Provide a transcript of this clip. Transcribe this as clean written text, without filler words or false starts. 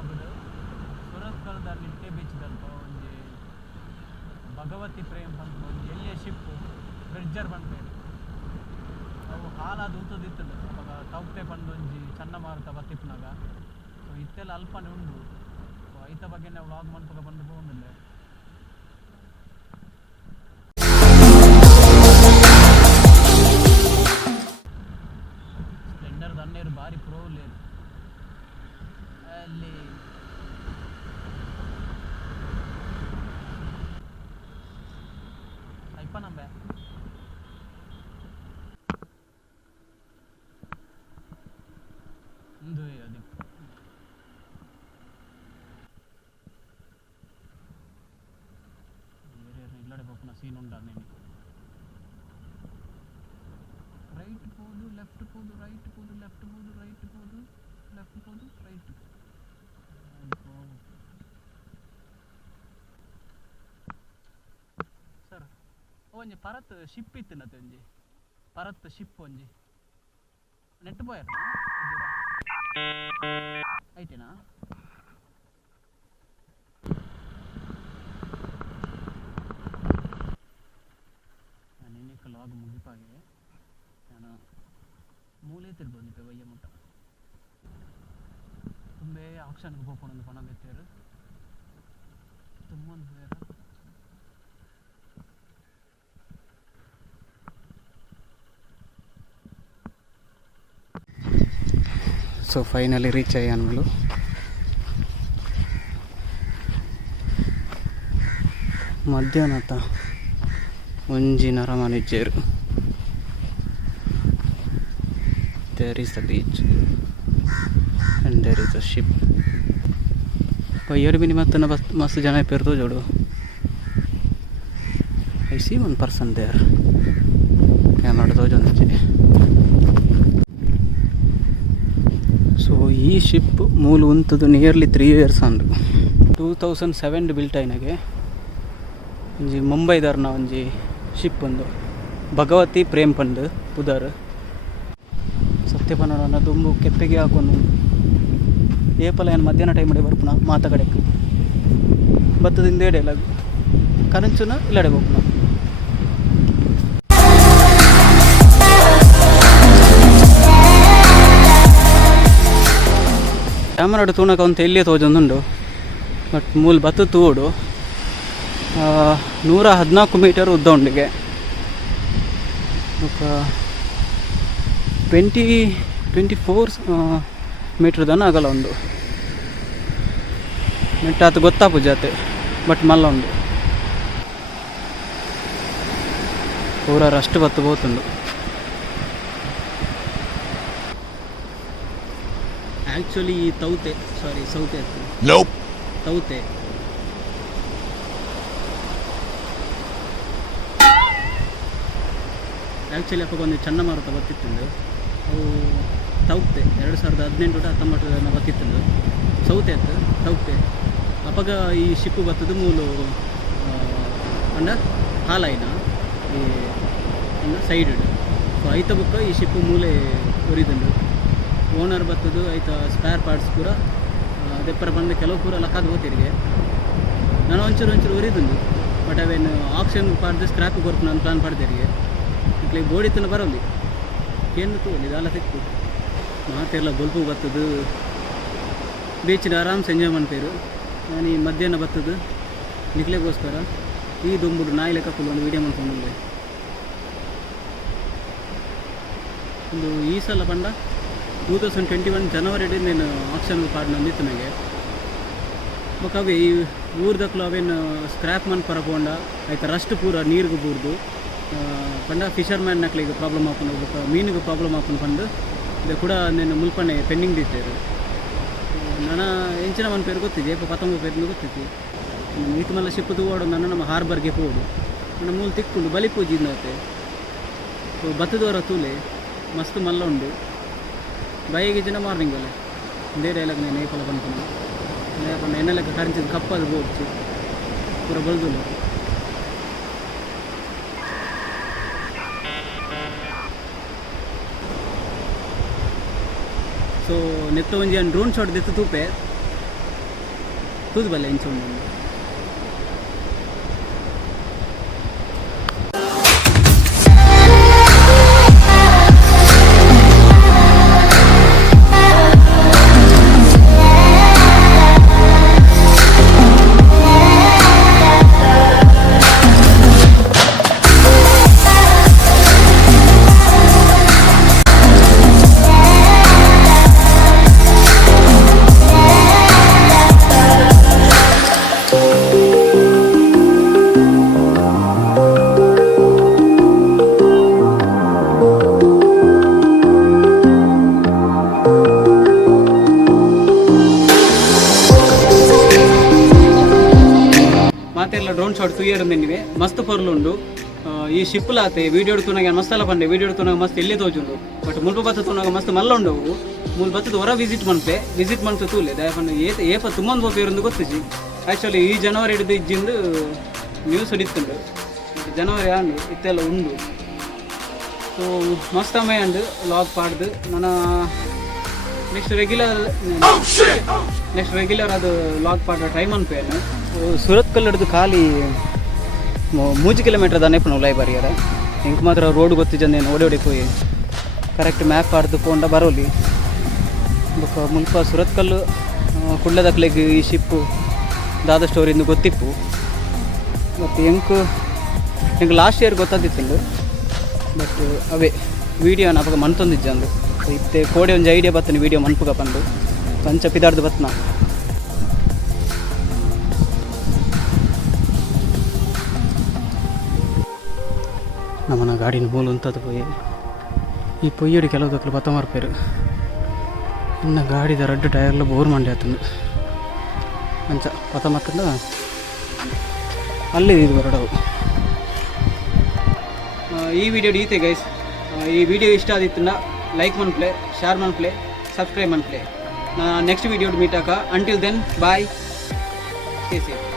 ಆಗುದು ಸುರತ್ಕಲ್ದಲ್ಲಿ ನಿಟ್ಟೆ ಬೀಚ್ದಂತ ಒಂಜಿ ಭಗವತಿ ಪ್ರೇಮ್ ಬಂದು ಒಂದು ಎಲ್ಲಿಯ ಶಿಪ್ ಬ್ರಿಡ್ಜರ್ ಬಂದ್ಬೇಡಿ ಅವು ಹಾಲಾದ ಉಂತದಿತ್ತದು ಅವಾಗ ತೌಕ್ತೆ ಬಂದು ಒಂಜಿ ಚಂಡಮಾರುತ ಬತ್ತಿಪ್ಪನಾಗ ಸೊ ಇತ್ತೆಲ್ಲ ಅಲ್ಪನೆ ಉಂಡು ಸೊ ಐತ ಬಗ್ಗೆ ನಾವು ವ್ಲಾಗ್ ಮಾಡ್ಕೊಂಡು ಬಂದು ಹೋಗಿಲ್ಲ ಸ್ಪ್ಲೆಂಡರ್ ದಣ್ಣೇರು ಭಾರಿ ಪ್ರೋಲ್ ಅಲ್ಲಿ ನಂಬೆ ಒಂದು ಅದು ಇಲ್ಲಡೆ ಪೋಪುನ ಸೀನ್ ಉಂಡ ನೀನು ರೈಟ್ ಪೋದು ಲೆಫ್ಟ್ ಪೋದು ರೈಟ್ ಪೋದು ಲೆಫ್ಟ್ ಪೋದು ರೈಟ್ ಪೋದು ಲೆಫ್ಟ್ ಪೋದು ರೈಟ್ ಸರ್ ಒಂಜಿ ಪರತ್ ಶಿಪ್ ಇತ್ತಿನತೆ ಒಂಜಿ ಪರತ್ ಶಿಪ್ ಒಂಜಿ ನೆಟ್ ಬಾಯರ್ ಐತೆನಾ ನಾನು ಇನ್ನಿಕ್ಕ ಲಾಗ್ ಮುಗಿಪಾಗಿದೆ ನಾನು ಮೂಲೆ ತಿರ್ಬೋದು ವಯ್ಯ ಮುಟ್ಟ ತುಂಬೇ ಆಕ್ಷನ್ಗೆ ಹೋಗ್ಕೊಂಡು ಪಣ ಬೆತ್ತೇರು ತುಂಬ ಬೇರೆ ಸೊ ಫೈನಲಿ ರೀಚ್ ಅಯ್ಯಾನ್ಗಳು ಮಧ್ಯಾಹ್ನತ ಒಂಜಿ ನರಮನಿಜ್ಜೇರು there is the beach and there is a ship ಒಯ್ಯರು ಬಿನಿ ಮತ್ತೆ ಮಸ್ತ್ ಜನ ಪೇರ್ದು ಜೋಡು I see one person there camera ತೋಜೊಂದಿಜ್ಜೆ ಸೊ ಈ ಶಿಪ್ ಮೂಲ ಉಂತದು ನಿಯರ್ಲಿ 3 years ಅಂದು 2007 ಬಿಲ್ಟ್ ಆಯ್ನಾಗೆ ಒಂಜಿ ಮುಂಬೈದರ್ನ ಒಂಜಿ ಶಿಪ್ ಒಂದು ಭಗವತಿ ಪ್ರೇಮ್ ಪಂಡ್ ಪುದರ್ ಸತ್ಯಪನೋಡನ ದುಂಬು ಕೆಪ್ಪೆಗೆ ಹಾಕೊಂಡು ಏಪಲ ಏನು ಮಧ್ಯಾಹ್ನ ಟೈಮಡೆ ಬರ್ಪುನ ಮಾತಗಡೆಕ್ಕೆ ಭತ್ತದಿಂದ ಎಡೆಲ್ಲ ಕರಂಚುನ ಇಲ್ಲಡೆ ಹೋಗ್ಪುನ ಕ್ಯಾಮರಾಡು ತೂಣಕ ಒಂದು ಎಲ್ಲಿಯೇ ತೋಜೊಂದುಂಡು ಬಟ್ ಮೂಲ ಬತ್ತು ತೂಡು 114 ಮೀಟರ್ ಉದ್ದ ಉಂಡಿಗೆ 24 ಮೀಟ್ರ್ ದನ ಆಗಲ್ಲ ಉಂಡು ಮೆಟ್ಟ ಅದು ಗೊತ್ತಾಪು ಜಾತೆ ಬಟ್ ಮಲ್ಲ ಉಂಡು ಪೂರ ರಷ್ಟು ಬತ್ತು ಬೋತುಂಡು ಆ್ಯಕ್ಚುಲಿ ತೌತೆ ಸಾರಿ ಸೌತೆ ತೌತೆ ಆ್ಯಕ್ಚುಲಿ ಅಪ್ಪ ಒಂದು ಚಂಡಮಾರುತ ಬತ್ತಿತ್ತಂದು ಅವು ತೌಕ್ತೆ 2018-19 ಬತ್ತಿತ್ತಂದು ಸೌತೆ ಆಯ್ತು ತೌಕ್ತೆ ಅಪ್ಪಗ ಈ ಶಿಪ್ಪು ಬತ್ತದು ಮೂಲು ಅಂಡ ಹಾಲೈನ ಈ ಅಂಡ ಸೈಡ್ ಸೊ ಐತ ಬುಕ್ಕ ಈ ಶಿಪ್ಪು ಮೂಲೆ ಉರಿದಂಡು ಓನರ್ ಬತ್ತದು ಆಯ್ತಾ ಸ್ಪೇರ್ ಪಾರ್ಟ್ಸ್ ಪೂರ ದೆಪ್ಪರ ಬಂದು ಕೆಲವು ಪೂರ ಲಕ್ಕಾದ ಹೋತಿರಿಗೆ ನಾನು ಒಂಚೂರು ಉರಿದುಂಡು ಬಟ್ ಅವೇನು ಆಪ್ಷನ್ ಪಾಡ್ದು ಸ್ಕ್ರಾಪ್ ಕೊರ್ಪು ನಾನು ಪ್ಲಾನ್ ಪಾಡ್ದೇರಿಗೆ ಇಟ್ಲಿಗೆ ಬೋಡಿತ್ತನ ಬರೋಲಿ ಏನು ತೋಲಿ ಇದೆಲ್ಲ ಸಿಕ್ತು ಮಾತೆಲ್ಲ ಗೊಲ್ಪು ಬತ್ತದು ಬೀಚಿನ ಆರಾಮ್ಸೆ ಎಂಜಾಯ್ ಮಾಡ್ತೇರು ನಾನು ಈ ಮಧ್ಯಾಹ್ನ ಬತ್ತದು ನಿಕ್ಲೆಗೋಸ್ಕರ ಈ ದೊಂಬುಡು ನಾಯಿ ಲೆಕ್ಕ ಫುಲ್ ಒಂದು ವೀಡಿಯೋ ಮಾಡ್ಕೊಂಡು ಒಂದು ಈ ಸಲ ಪಂಡ 2021 ಜನವರಿ నేను ಆಕ್ಷನ್ ಕಾರ್ಡ್ ನಂದಿತ್ತು ನನಗೆ ಬೊಕ್ಕ ಅವೇ ಈ ಊರ್ದಕ್ಲು ಅವೇನು ಸ್ಕ್ರ್ಯಾಪ್ ಮನ್ ಪರಪೋಂಡ ಆಯ್ತು ರಸ್ಟ್ ಪೂರ ನೀರಿಗೆ ಬೂರ್ದು ಪಂಡ ಫಿಶರ್ ಮ್ಯಾನ್ ನಕ್ಲಿಗೆ ಪ್ರಾಬ್ಲಮ್ ಹಾಕೊಂಡು ಬೊಕ್ಕ ಮೀನಿಗೆ ಪ್ರಾಬ್ಲಮ್ ಹಾಕೊಂಡು ಪಂಡು ಇದು ಕೂಡ నేను ಮುಲ್ಪನೆ ಪೆಂಡಿಂಗ್ ದಿತ್ತೇರು ನನ್ನ ಎಂಚಿನ ಒಂದು ಪೇರು ಗೊತ್ತಿದೆ 19 ಪೇರು ಗೊತ್ತಿತ್ತು ಮೀಟ್ ಮಲ್ಲ ಶಿಪ್ ತೂವಾಡು ನನ್ನ ನಮ್ಮ ಹಾರ್ಬರ್ಗೆ ಪೋಡು ನನ್ನ ಮೂಲ ತಿಕ್ಕೊಂಡು ಬಲಿ ಪೂಜಿ ಇಂದತೆ ಸೊ ಬತ್ತದವರ ತೂಲೆ ಮಸ್ತ್ ಮಲ್ಲ ಉಂಡು ಬೈಗೆ ಜನ ಮಾರ್ನಿಂಗ್ ಅಲ್ಲೇ ಇದೇ ಡೈಲಾಗ್ నేను ಏಪಲ ಬಂದ್ಕೊಂಡು ಎಣ್ಣೆ ಲೆಕ್ಕ ಕರೆಂಚಿದ ಕಪ್ಪದು ಬೋಡ್ಚು ಪೂರ ಬಲ್ದುಲ್ಲ ಸೊ ನೆತ್ತ ಒಂಜಿ ಡ್ರೋನ್ ಶಾಟ್ ದೆತ್ತು ತೂಪೆ ತೂದು ಬಲ್ಲ ಇಂಚ ಉಂಡು ಮಾತೆಲ್ಲ ಡ್ರೋನ್ ಶಾಟ್ ತೂಯರಂದಿವೆ ಮಸ್ತ್ ಪೊರ್ಲುಂಡು ಈ ಶಿಪ್ಪುಲಾತೆ ವೀಡಿಯೋ ತುನಾಗ ಮಸ್ತಲ್ಲ ಪಂಡೆ ವೀಡಿಯೋ ತುನಾಗ ಮಸ್ತ್ ಎಲ್ಲೇ ತೋಜುಂಡು ಬಟ್ ಮುಲ್ಪ ಬತ್ತ ತುನಾಗ ಮಸ್ತ್ ಮಲ್ಲ ಉಂಡವು ಮೂಲ ಬತ್ತದ ಹೊರ ವಿಸಿಟ್ ಮನ್ಪೆ ತೂಲೆ ದಯಪಂಡು ಏಪ ತುಂಬೊಂದು ಹೋಗ್ತಿರಂದು ಗೊತ್ತಿಸಿ ಆ್ಯಕ್ಚುಲಿ ಈ ಜನವರಿ ಹಿಡಿದು ಇಜ್ಜಿಂದು ನ್ಯೂಸ್ ಹಿಡಿತುಂಡು ಜನವರಿ ಆಂಡು ಇತ್ತೆಲ್ಲ ಉಂಡು ಸೊ ಮಸ್ತ್ ಅಮ್ಮೆ ಅಂಡು ಲಾಗ್ ಪಾಡ್ದು ನನ್ನ ನೆಕ್ಸ್ಟ್ ರೆಗ್ಯುಲರ್ ಅದು ಲಾಗ್ ಪಾಡ ಟೈಮ್ ಅನ್ಪೇನು ಸೂರತ್ ಕಲ್ಲಡ್ದು ಖಾಲಿ 3 ಕಿಲೋಮೀಟರ್ ದಾನೆ ಪುನಃ ಉಲಾಯ್ ಬರಿಯಾರ ಇಂಕ ಮಾತ್ರ ರೋಡ್ ಗೊತ್ತಿಜಂದೇನು ಓಡಿ ಪೋಯಿ ಕರೆಕ್ಟ್ ಮ್ಯಾಪ್ ಆಡ್ದು ಪೋಂಡ ಬರೋಲಿ ಬೊಕ ಮುಲ್ಪ ಸುರತ್ ಕಲ್ಲು ಕುಡ್ಲದಕ್ಲೆಗ್ ಈ ಶಿಪ್ಪು ದಾದ ಸ್ಟೋರಿಯಿಂದ ಗೊತ್ತಿಪ್ಪು ಮತ್ತು ಎಂಕ್ ಲಾಸ್ಟ್ ಇಯರ್ ಗೊತ್ತಾದಿತ್ತು ಬಟ್ ಅವೇ ವೀಡಿಯೋ ನಪಗ ಮನ್ತೊಂದಿಜ್ಜಂದು ಇತ್ತೆ ಕೋಡೆ ಒಂಜಿ ಐಡಿಯಾ ಬತ್ತನೆ ವೀಡಿಯೋ ಮನ್ಪುಗ ಪಂದು ಪಂಚ ಪಿದಾರ್ದು ಬತ್ನ ನಮ್ಮನ ಗಾಡಿನ ಮೂಲ ಉಂತದ್ದು ಪೊಯ್ಯಿ ಈ ಪೊಯ್ಯಡಿ ಕೆಲವು ದಕ್ಕಲು ಬತ್ತ ಮಾರ್ಪೇರು ಇನ್ನು ಗಾಡಿದ ರೆಡ್ ಟೈರ್ಲ ಬೋರ್ ಮಂಡಿ ಆತಂದು ಅಂಚ ಪತ ಮತ್ತಂದ ಅಲ್ಲಿ ಇದು ಹೊರಡವು ಈ ವಿಡಿಯೋ ಈತೆ ಗೈಸ್ ಈ ವಿಡಿಯೋ ಇಷ್ಟ ಆದಿತ್ತಂದ ಲೈಕ್ ಮನ್ಪ್ಲೆ ಶೇರ್ ಮನ್ಪ್ಲೆ ಸಬ್ಸ್ಕ್ರೈಬ್ ಮನ್ಪ್ಲೆ ನೆಕ್ಸ್ಟ್ ವಿಡಿಯೋ ಮೀಟ್ ಆಕ until then bye stay safe